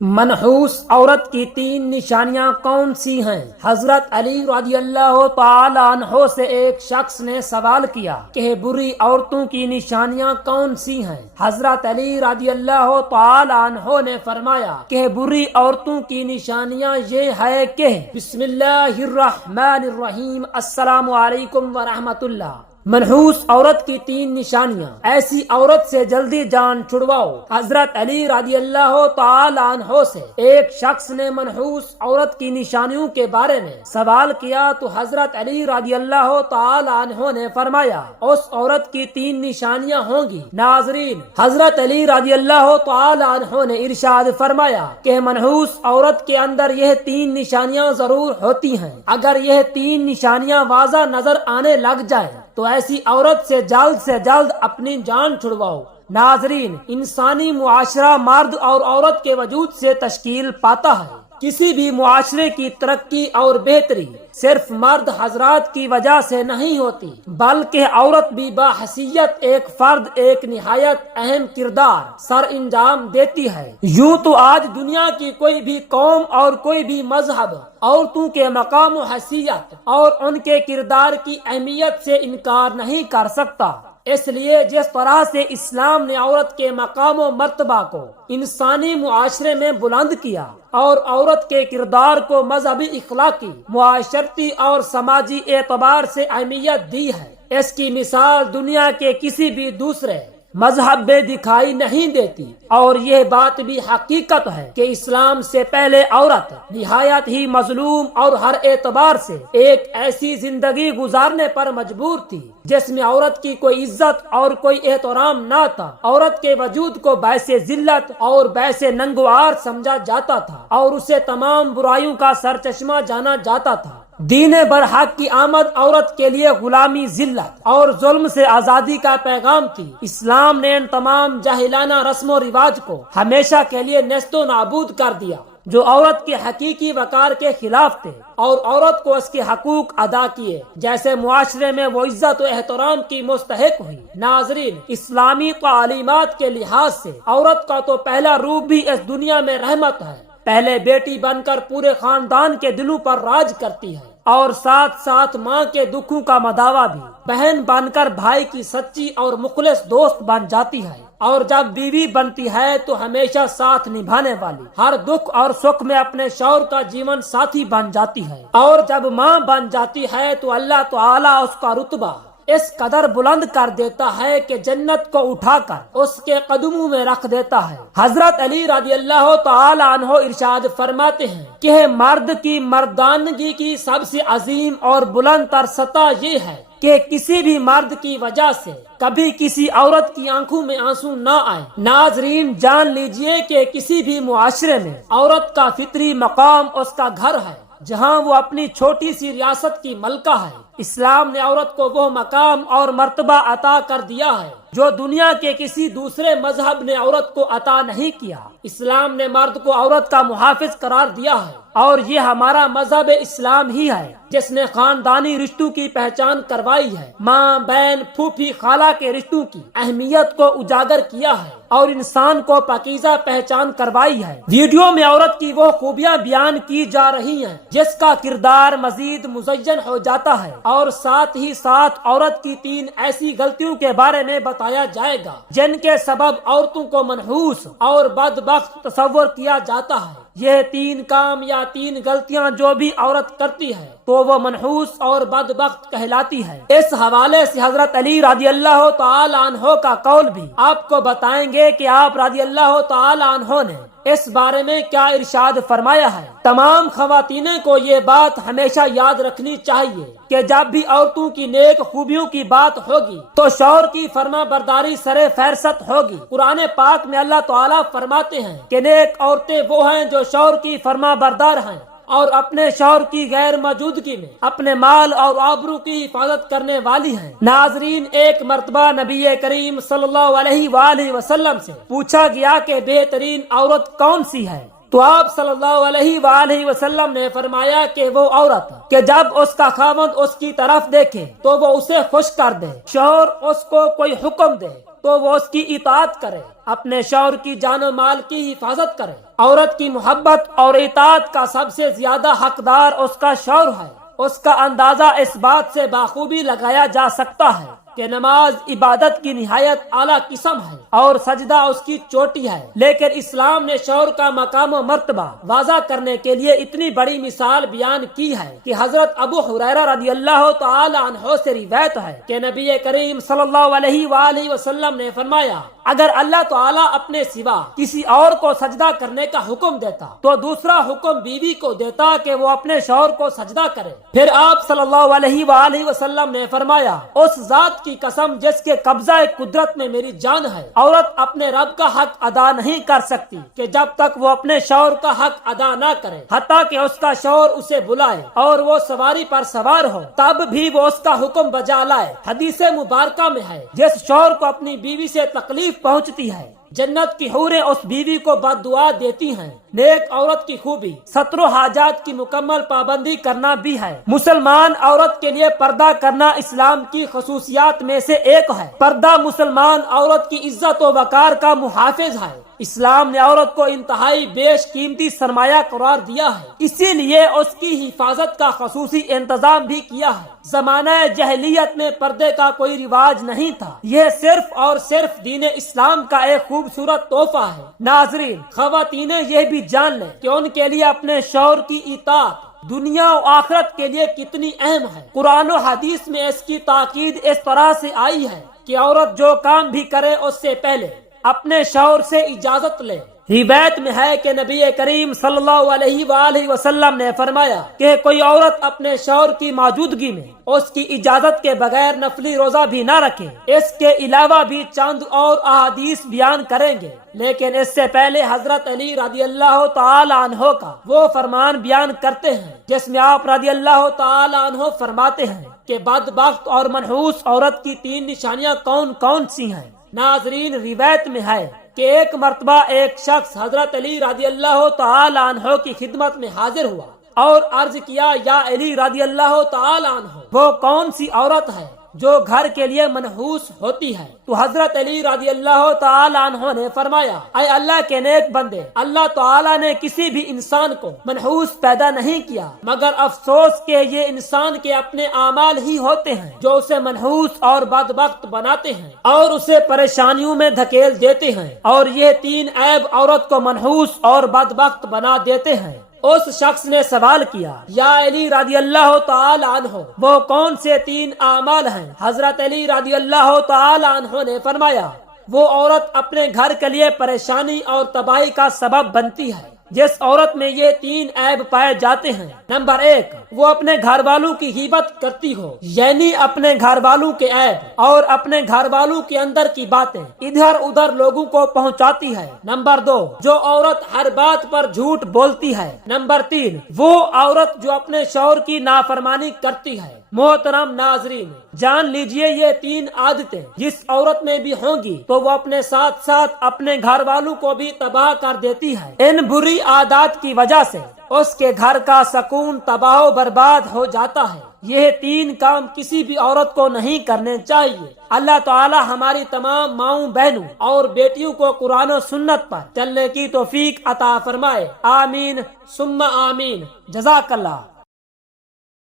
منحوس عورت کی تین نشانیاں کون سی ہیں؟ حضرت علی رضی اللہ تعالی عنہ سے ایک شخص نے سوال کیا کہ بری عورتوں کی نشانیاں کون سی ہیں؟ حضرت علی رضی اللہ تعالی عنہ نے فرمایا کہ بری عورتوں کی نشانیاں یہ ہے کہ بسم اللہ الرحمن الرحیم، السلام علیکم ورحمۃ اللہ۔ منحوس عورت کی تین نشانیاں، ایسی عورت سے جلدی جان چھڑواؤ۔ حضرت علی رضی اللہ تعالی عنہ سے ایک شخص نے منحوس عورت کی نشانیوں کے بارے میں سوال کیا تو حضرت علی رضی اللہ تعالی عنہ نے فرمایا اس عورت کی تین نشانیاں ہوں گی۔ ناظرین، حضرت علی رضی اللہ تعالی عنہ نے ارشاد فرمایا کہ منحوس عورت کے اندر یہ تین نشانیاں ضرور ہوتی ہیں۔ اگر یہ تین نشانیاں واضح نظر آنے لگ جائیں تو ایسی عورت سے جلد اپنی جان چھڑواؤ۔ ناظرین، انسانی معاشرہ مرد اور عورت کے وجود سے تشکیل پاتا ہے۔ کسی بھی معاشرے کی ترقی اور بہتری صرف مرد حضرات کی وجہ سے نہیں ہوتی، بلکہ عورت بھی باحیثیت ایک فرد ایک نہایت اہم کردار سر انجام دیتی ہے۔ یوں تو آج دنیا کی کوئی بھی قوم اور کوئی بھی مذہب عورتوں کے مقام و حیثیت اور ان کے کردار کی اہمیت سے انکار نہیں کر سکتا۔ اس لیے جس طرح سے اسلام نے عورت کے مقام و مرتبہ کو انسانی معاشرے میں بلند کیا اور عورت کے کردار کو مذہبی، اخلاقی، معاشرتی اور سماجی اعتبار سے اہمیت دی ہے، اس کی مثال دنیا کے کسی بھی دوسرے مذہب میں دکھائی نہیں دیتی۔ اور یہ بات بھی حقیقت ہے کہ اسلام سے پہلے عورت نہایت ہی مظلوم اور ہر اعتبار سے ایک ایسی زندگی گزارنے پر مجبور تھی جس میں عورت کی کوئی عزت اور کوئی احترام نہ تھا۔ عورت کے وجود کو باعث ذلت اور باعث ننگوار سمجھا جاتا تھا اور اسے تمام برائیوں کا سرچشمہ جانا جاتا تھا۔ دین برحق کی آمد عورت کے لیے غلامی، ذلت اور ظلم سے آزادی کا پیغام تھی۔ اسلام نے ان تمام جاہلانہ رسم و رواج کو ہمیشہ کے لیے نیست و نابود کر دیا جو عورت کے حقیقی وقار کے خلاف تھے، اور عورت کو اس کے حقوق ادا کیے جیسے معاشرے میں وہ عزت و احترام کی مستحق ہوئی۔ ناظرین، اسلامی تعلیمات کے لحاظ سے عورت کا تو پہلا روپ بھی اس دنیا میں رحمت ہے۔ پہلے بیٹی بن کر پورے خاندان کے دلوں پر راج کرتی ہے اور ساتھ ساتھ ماں کے دکھوں کا مداوا بھی، بہن بن کر بھائی کی سچی اور مخلص دوست بن جاتی ہے، اور جب بیوی بنتی ہے تو ہمیشہ ساتھ نبھانے والی، ہر دکھ اور سکھ میں اپنے شوہر کا جیون ساتھی بن جاتی ہے، اور جب ماں بن جاتی ہے تو اللہ تعالیٰ اس کا رتبہ اس قدر بلند کر دیتا ہے کہ جنت کو اٹھا کر اس کے قدموں میں رکھ دیتا ہے۔ حضرت علی رضی اللہ تعالی عنہ ارشاد فرماتے ہیں کہ مرد کی مردانگی کی سب سے عظیم اور بلند تر سطح یہ ہے کہ کسی بھی مرد کی وجہ سے کبھی کسی عورت کی آنکھوں میں آنسو نہ آئے۔ ناظرین، جان لیجئے کہ کسی بھی معاشرے میں عورت کا فطری مقام اس کا گھر ہے جہاں وہ اپنی چھوٹی سی ریاست کی ملکہ ہے۔ اسلام نے عورت کو وہ مقام اور مرتبہ عطا کر دیا ہے جو دنیا کے کسی دوسرے مذہب نے عورت کو عطا نہیں کیا۔ اسلام نے مرد کو عورت کا محافظ قرار دیا ہے، اور یہ ہمارا مذہب اسلام ہی ہے جس نے خاندانی رشتوں کی پہچان کروائی ہے، ماں، بہن، پھوپھی، خالہ کے رشتوں کی اہمیت کو اجاگر کیا ہے اور انسان کو پاکیزہ پہچان کروائی ہے۔ ویڈیو میں عورت کی وہ خوبیاں بیان کی جا رہی ہیں جس کا کردار مزید مزین ہو جاتا ہے، اور ساتھ ہی ساتھ عورت کی تین ایسی غلطیوں کے بارے میں بتایا جائے گا جن کے سبب عورتوں کو منحوس اور بدبخت تصور کیا جاتا ہے۔ یہ تین کام یا تین غلطیاں جو بھی عورت کرتی ہے تو وہ منحوس اور بدبخت کہلاتی ہے۔ اس حوالے سے حضرت علی رضی اللہ تعالی عنہ کا قول بھی آپ کو بتائیں گے کہ آپ رضی اللہ تعالی عنہ نے اس بارے میں کیا ارشاد فرمایا ہے۔ تمام خواتین کو یہ بات ہمیشہ یاد رکھنی چاہیے کہ جب بھی عورتوں کی نیک خوبیوں کی بات ہوگی تو شوہر کی فرما برداری سر فہرست ہوگی۔ قرآن پاک میں اللہ تعالیٰ فرماتے ہیں کہ نیک عورتیں وہ ہیں جو شوہر کی فرما بردار ہیں اور اپنے شوہر کی غیر موجودگی میں اپنے مال اور آبرو کی حفاظت کرنے والی ہیں۔ ناظرین، ایک مرتبہ نبی کریم صلی اللہ علیہ وآلہ وسلم سے پوچھا گیا کہ بہترین عورت کون سی ہے، تو آپ صلی اللہ علیہ وآلہ وسلم نے فرمایا کہ وہ عورت کہ جب اس کا خاوند اس کی طرف دیکھے تو وہ اسے خوش کر دے، شوہر اس کو کوئی حکم دے تو وہ اس کی اطاعت کرے، اپنے شوہر کی جان و مال کی حفاظت کرے۔ عورت کی محبت اور اطاعت کا سب سے زیادہ حقدار اس کا شوہر ہے۔ اس کا اندازہ اس بات سے بخوبی لگایا جا سکتا ہے کہ نماز عبادت کی نہایت اعلیٰ قسم ہے اور سجدہ اس کی چوٹی ہے، لیکن اسلام نے شوہر کا مقام و مرتبہ واضح کرنے کے لیے اتنی بڑی مثال بیان کی ہے کہ حضرت ابو ہریرہ رضی اللہ تعالی عنہ سے روایت ہے کہ نبی کریم صلی اللہ علیہ وآلہ وسلم نے فرمایا، اگر اللہ تعالیٰ اپنے سوا کسی اور کو سجدہ کرنے کا حکم دیتا تو دوسرا حکم بیوی کو دیتا کہ وہ اپنے شوہر کو سجدہ کرے۔ پھر آپ صلی اللہ علیہ وآلہ وسلم نے فرمایا، اس ذات کی قسم جس کے قبضہ قدرت میں میری جان ہے، عورت اپنے رب کا حق ادا نہیں کر سکتی کہ جب تک وہ اپنے شوہر کا حق ادا نہ کرے، حتیٰ کہ اس کا شوہر اسے بلائے اور وہ سواری پر سوار ہو تب بھی وہ اس کا حکم بجا لائے۔ حدیث مبارکہ میں ہے، جس شوہر کو اپنی بیوی سے تکلیف پہنچتی ہے، جنت کی حوریں اس بیوی کو بد دعا دیتی ہیں۔ نیک عورت کی خوبی ستر و حاجات کی مکمل پابندی کرنا بھی ہے۔ مسلمان عورت کے لیے پردہ کرنا اسلام کی خصوصیات میں سے ایک ہے۔ پردہ مسلمان عورت کی عزت و وقار کا محافظ ہے۔ اسلام نے عورت کو انتہائی بیش قیمتی سرمایہ قرار دیا ہے، اسی لیے اس کی حفاظت کا خصوصی انتظام بھی کیا ہے۔ زمانہ جاہلیت میں پردے کا کوئی رواج نہیں تھا، یہ صرف اور صرف دین اسلام کا ایک خوبصورت تحفہ ہے۔ ناظرین، خواتینیں یہ بھی جان لیں کہ ان کے لیے اپنے شوہر کی اطاعت دنیا و آخرت کے لیے کتنی اہم ہے۔ قرآن و حدیث میں اس کی تاکید اس طرح سے آئی ہے کہ عورت جو کام بھی کرے اس سے پہلے اپنے شوہر سے اجازت لے۔ روایت میں ہے کہ نبی کریم صلی اللہ علیہ وآلہ وسلم نے فرمایا کہ کوئی عورت اپنے شوہر کی موجودگی میں اس کی اجازت کے بغیر نفلی روزہ بھی نہ رکھے۔ اس کے علاوہ بھی چند اور احادیث بیان کریں گے، لیکن اس سے پہلے حضرت علی رضی اللہ تعالی عنہ کا وہ فرمان بیان کرتے ہیں جس میں آپ رضی اللہ تعالی عنہ فرماتے ہیں کہ بدبخت اور منحوس عورت کی 3 نشانیاں کون کون سی ہیں۔ ناظرین، روایت میں ہے کہ ایک مرتبہ ایک شخص حضرت علی رضی اللہ تعالی عنہ کی خدمت میں حاضر ہوا اور عرض کیا، یا علی رضی اللہ تعالی عنہ، وہ کون سی عورت ہے جو گھر کے لیے منحوس ہوتی ہے؟ تو حضرت علی رضی اللہ تعالی عنہ نے فرمایا، اے اللہ کے نیک بندے، اللہ تعالی نے کسی بھی انسان کو منحوس پیدا نہیں کیا، مگر افسوس کہ یہ انسان کے اپنے اعمال ہی ہوتے ہیں جو اسے منحوس اور بدبخت بناتے ہیں اور اسے پریشانیوں میں دھکیل دیتے ہیں، اور یہ 3 عیب عورت کو منحوس اور بدبخت بنا دیتے ہیں۔ اس شخص نے سوال کیا، یا علی رضی اللہ تعالی عنہ، وہ کون سے 3 اعمال ہیں؟ حضرت علی رضی اللہ تعالی عنہ نے فرمایا، وہ عورت اپنے گھر کے لیے پریشانی اور تباہی کا سبب بنتی ہے۔ جس عورت میں یہ 3 عیب پائے جاتے ہیں، نمبر 1، وہ اپنے گھر والوں کی غیبت کرتی ہو، یعنی اپنے گھر والوں کے عیب اور اپنے گھر والوں کے اندر کی باتیں ادھر ادھر لوگوں کو پہنچاتی ہے۔ نمبر 2، جو عورت ہر بات پر جھوٹ بولتی ہے۔ نمبر 3، وہ عورت جو اپنے شوہر کی نافرمانی کرتی ہے۔ محترم ناظرین، جان لیجئے یہ 3 عادتیں جس عورت میں بھی ہوں گی تو وہ اپنے ساتھ ساتھ اپنے گھر والوں کو بھی تباہ کر دیتی ہے۔ ان بری عادات کی وجہ سے اس کے گھر کا سکون تباہ و برباد ہو جاتا ہے۔ یہ 3 کام کسی بھی عورت کو نہیں کرنے چاہیے۔ اللہ تعالی ہماری تمام ماؤں بہنوں اور بیٹیوں کو قرآن و سنت پر چلنے کی توفیق عطا فرمائے۔ آمین ثم آمین۔ جزاک اللہ۔